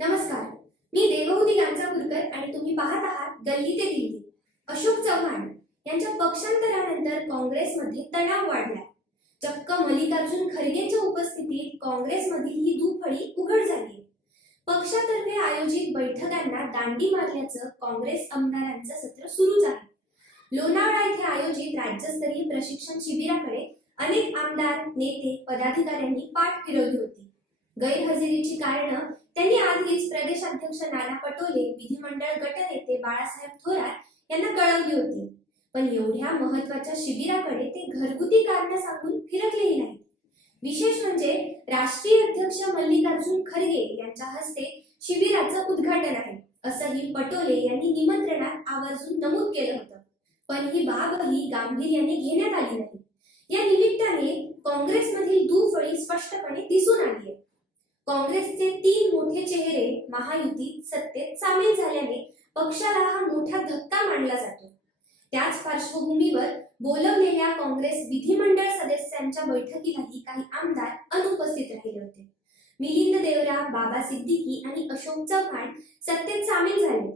नमस्कार. मी देवहूती गांजापूरकर आणि तुम्ही पाहत आहात गल्ली ते दिल्ली. अशोक चव्हाण यांच्या पक्षांतरानंतर काँग्रेसमध्ये तणाव वाढला चक्क मल्लिकार्जुन खरगेंच्या उपस्थितीत काँग्रेसमधील ही दुफळी उघड झाली. पक्षातर्फे आयोजित बैठकांना दांडी मारल्याचं काँग्रेस आमदारांचं सत्र सुरूच आहे लोणावळा येथे आयोजित राज्यस्तरीय प्रशिक्षण शिबिराकडे अनेक आमदार नेते पदाधिकाऱ्यांनी पाठ फिरवली होती. गैरहजेरीची कारणं त्यांनी आधीच प्रदेशाध्यक्ष नाना पटोले विधिमंडळ गटनेते बाळासाहेब थोरात यांना कळवली होती. पण एवढ्या महत्त्वाच्या शिबिराकडे ते घरगुती कारण सांगून फिरकलेही नाही विशेष म्हणजे राष्ट्रीय अध्यक्ष मल्लिकार्जुन खरगे यांच्या हस्ते शिबिराचं उद्घाटन आहे असंही पटोले यांनी निमंत्रणात आवर्जून नमूद केलं होतं. पण ही बाबही गांभीर्याने घेण्यात आली नाही. या निमित्ताने काँग्रेसमधील दुफळी स्पष्टपणे दिसून काँग्रेसचे तीन मोठे चेहरे महायुतीत सत्तेत सामील झाल्याने पक्षाला हा मोठा धक्का मानला जातो. त्याच पार्श्वभूमीवर बोलवलेल्या काँग्रेस विधिमंडळ सदस्यांच्या बैठकीलाही काही आमदार अनुपस्थित राहिले होते. मिलिंद देवरा बाबा सिद्दीकी आणि अशोक चव्हाण सत्तेत सामील झाले.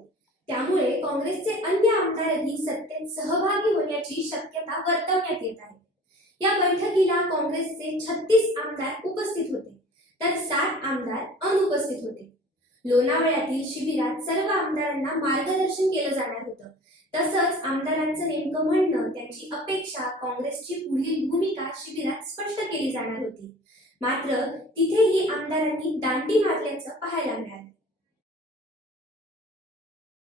त्यामुळे काँग्रेसचे अन्य आमदारही सत्तेत सहभागी होण्याची शक्यता वर्तवण्यात येत आहे. या बैठकीला काँग्रेसचे छत्तीस आमदार उपस्थित होते तर सात आमदार अनुपस्थित होते लोणावळ्यातील शिबिरात सर्व आमदारांना मार्गदर्शन केलं जाणार होतं. तसंच आमदारांचं नेमकं म्हणणं त्यांची अपेक्षा काँग्रेसची पुढील भूमिका शिबिरात स्पष्ट केली जाणार होती. मात्र तिथेही आमदारांनी दांडी मारल्याचं पाहायला मिळालं.